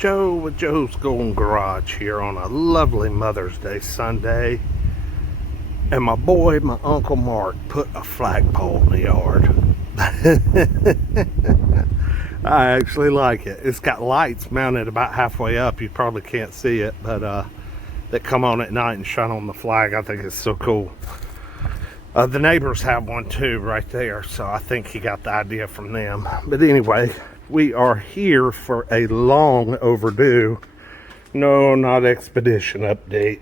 Joe with Joe's Golden Garage here on a lovely Mother's Day Sunday. And my boy, my Uncle Mark, put a flagpole in the yard. I actually like it. It's got lights mounted about halfway up. You probably can't see it, but that come on at night and shine on the flag. I think it's so cool. The neighbors have one too right there, so I think he got the idea from them. But anyway, we are here for a long overdue, no, not expedition update.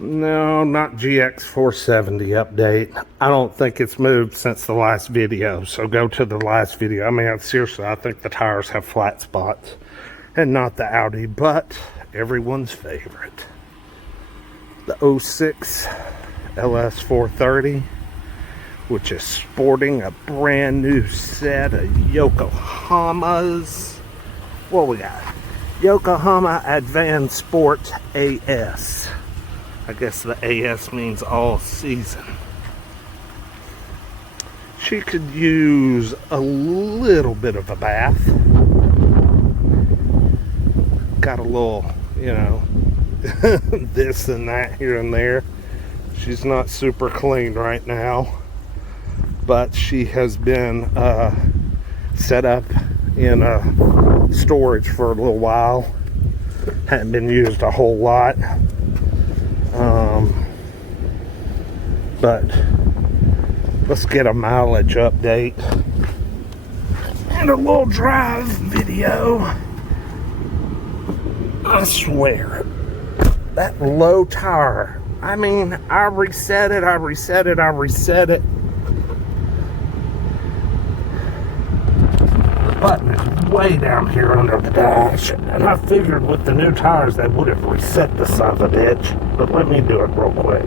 No, not GX470 update. I don't think it's moved since the last video, so go to the last video. I mean, seriously, I think the tires have flat spots and not the Audi, but everyone's favorite. The 06 LS430, which is sporting a brand new set of Yokohamas. What we got? Yokohama Advanced Sport AS. I guess the AS means all season. She could use a little bit of a bath. Got a little, you know, this and that here and there. She's not super clean right now, but she has been set up in storage for a little while. Hadn't been used a whole lot. But let's get a mileage update and a little drive video. I swear, that low tire, I mean, I reset it. The button is way down here under the dash, and I figured with the new tires that would have reset the son of a bitch, but let me do it real quick.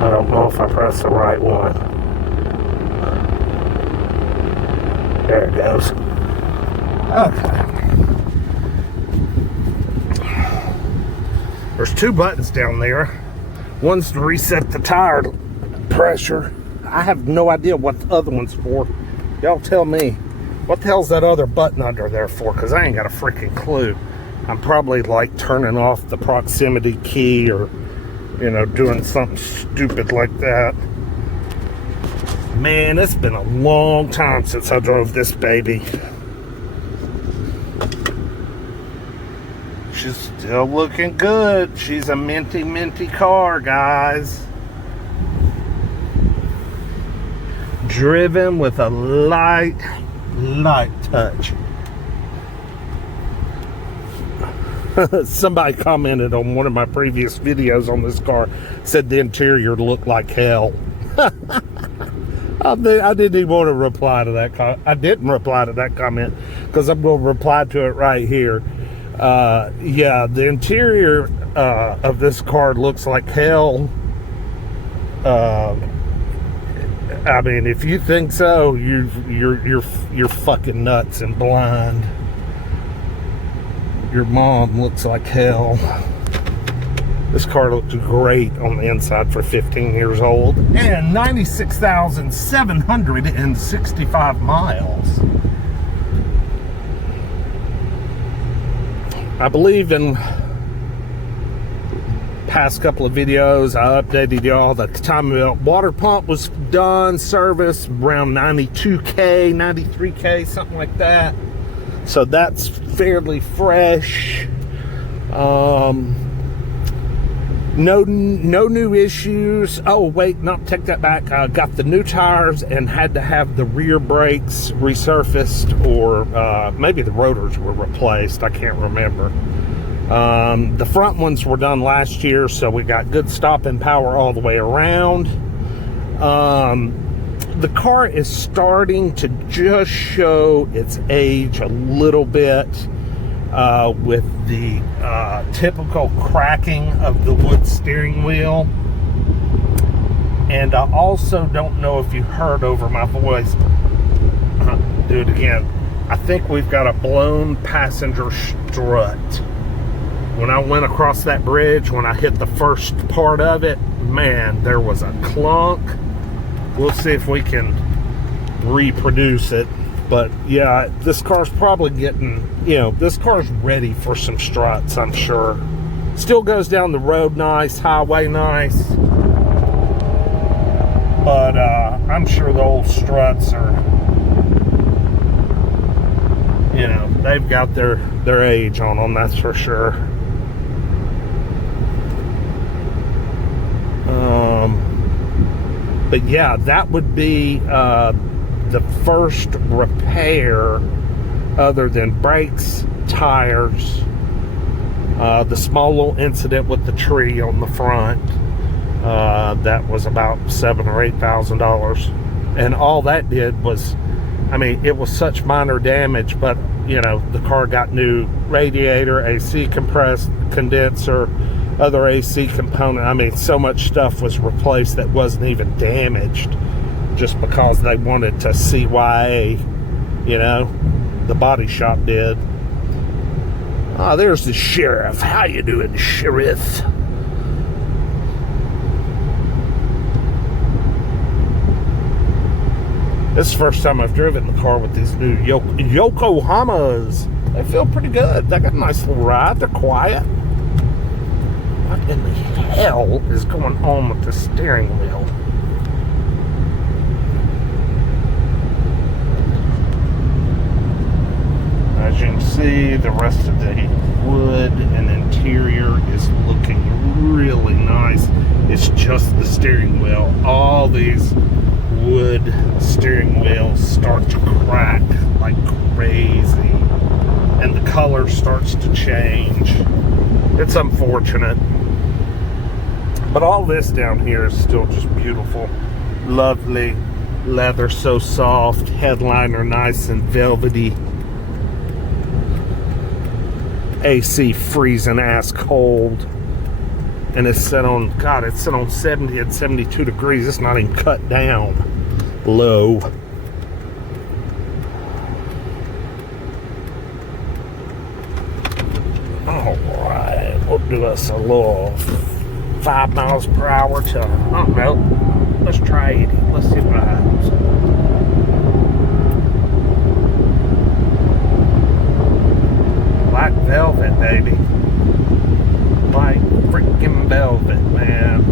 I don't know if I pressed the right one. There it goes. Okay. There's two buttons down there. One's to reset the tire pressure. I have no idea what the other one's for. Y'all tell me. What the hell's that other button under there for? Because I ain't got a freaking clue. I'm probably like turning off the proximity key or, you know, doing something stupid like that. Man, it's been a long time since I drove this baby. She's still looking good. She's a minty car, guys. Driven with a light touch. Somebody commented on one of my previous videos on this car, said the interior looked like hell. I didn't even want to reply to that. I didn't reply to that comment because I'm going to reply to it right here. Yeah, the interior of this car looks like hell. I mean, if you think so, you're fucking nuts and blind. Your mom looks like hell. This car looked great on the inside for 15 years old and 96,765 miles. I believe in past couple of videos I updated y'all that the time the water pump was done, service around 92K, 93K, something like that. So that's fairly fresh. No new issues. Oh wait, no, take that back. I got the new tires and had to have the rear brakes resurfaced, or maybe the rotors were replaced. I can't remember. The front ones were done last year, so we got good stopping power all the way around. The car is starting to just show its age a little bit with the typical cracking of the wood steering wheel. And I also don't know if you heard over my voice. Do it again. I think we've got a blown passenger strut. When I went across that bridge, when I hit the first part of it, man, there was a clunk. We'll see if we can reproduce it. But yeah, this car's probably getting, this car's ready for some struts, I'm sure. Still goes down the road nice, highway nice. But I'm sure the old struts are, they've got their age on them, that's for sure. But yeah, that would be the first repair other than brakes, tires, the small little incident with the tree on the front. That was about $7,000 or $8,000, and all that did was, it was such minor damage, but the car got new radiator, AC condenser, other AC component. So much stuff was replaced that wasn't even damaged, just because they wanted to CYA, the body shop did. There's the sheriff. How you doing, sheriff? This is the first time I've driven the car with these new Yokohamas. They feel pretty good. They got a nice little ride. They're quiet. What in the hell is going on with the steering wheel? As you can see, the rest of the wood and interior is looking really nice. It's just the steering wheel. All these wood steering wheels start to crack like crazy, and the color starts to change. It's unfortunate, but all this down here is still just beautiful. Lovely leather, so soft. Headliner nice and velvety. AC freezing ass cold, and it's set on, it's set on 70 and 72 degrees. It's not even cut down low. All right, we'll do us a little 5 miles per hour to, I don't know, let's try 80. Let's see what happens. Black velvet, baby. White freaking velvet, man.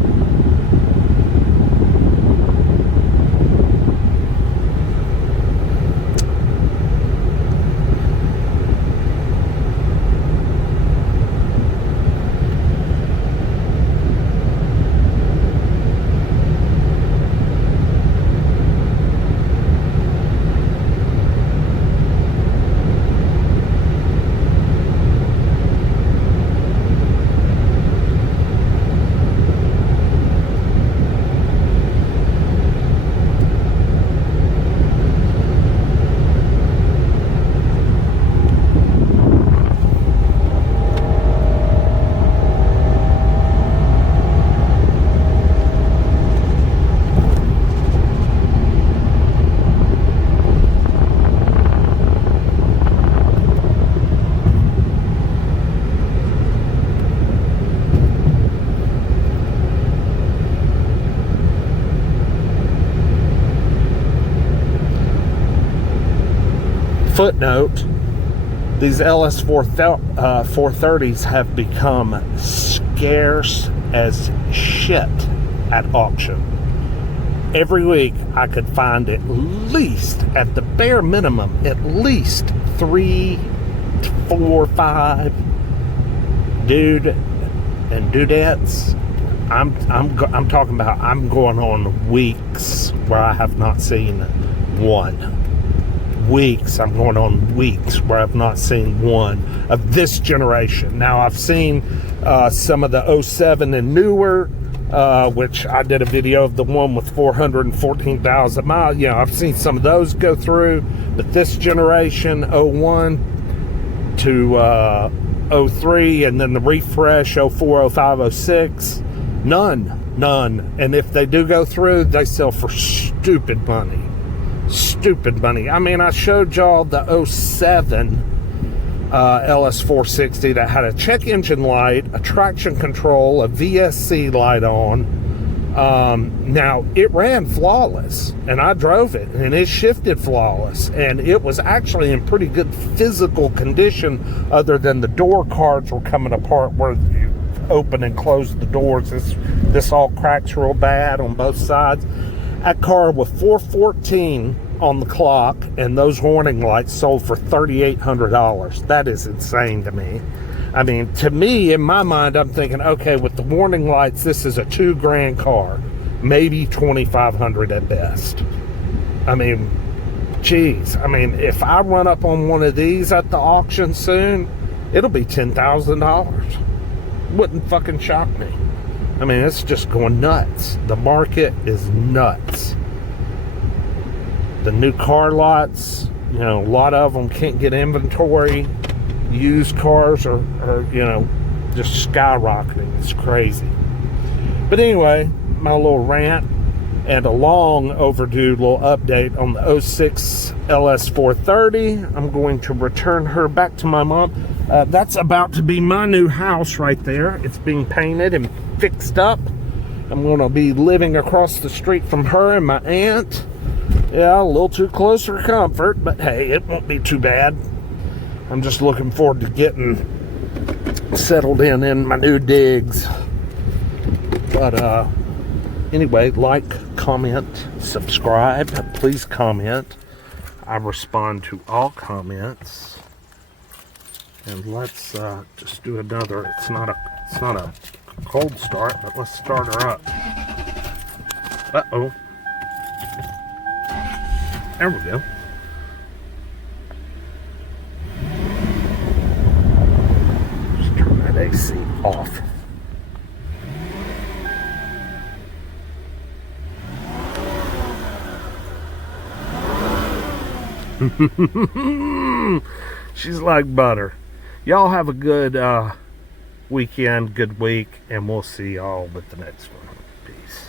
Footnote, these LS 430s have become scarce as shit at auction. Every week I could find at least, at the bare minimum, at least 3, 4, 5 dude and dudettes. I'm talking about, I'm going on weeks where I have not seen one. I'm going on weeks where I've not seen one of this generation. Now, I've seen some of the 07 and newer, which I did a video of the one with 414,000 miles. I've seen some of those go through, but this generation, 01 to 03, and then the refresh, 04, 05, 06, none. And if they do go through, they sell for stupid money. I showed y'all the 07 LS 460 that had a check engine light, a traction control, a VSC light on, Now, it ran flawless, and I drove it, and it shifted flawless, and it was actually in pretty good physical condition, other than the door cards were coming apart where you open and close the doors. This all cracks real bad on both sides. That car with 414 on the clock and those warning lights sold for $3,800. That is insane to me. I mean, to me, in my mind, I'm thinking, okay, with the warning lights, this is a $2,000 car, maybe $2,500 at best. I mean, geez. I mean, if I run up on one of these at the auction soon, it'll be $10,000. Wouldn't fucking shock me. I mean, it's just going nuts. The market is nuts. The new car lots, you know, a lot of them can't get inventory. Used cars are just skyrocketing. It's crazy. But anyway, my little rant and a long overdue little update on the 06 LS430. I'm going to return her back to my mom. That's about to be my new house right there. It's being painted and fixed up. I'm going to be living across the street from her and my aunt. Yeah, a little too close for comfort, but hey, it won't be too bad. I'm just looking forward to getting settled in my new digs. But anyway, like, comment, subscribe. Please comment. I respond to all comments. And let's just do another. It's not a cold start, but let's start her up. Uh-oh. There we go. Just turn that AC off. She's like butter. Y'all have a good weekend, good week, and we'll see y'all with the next one. Peace.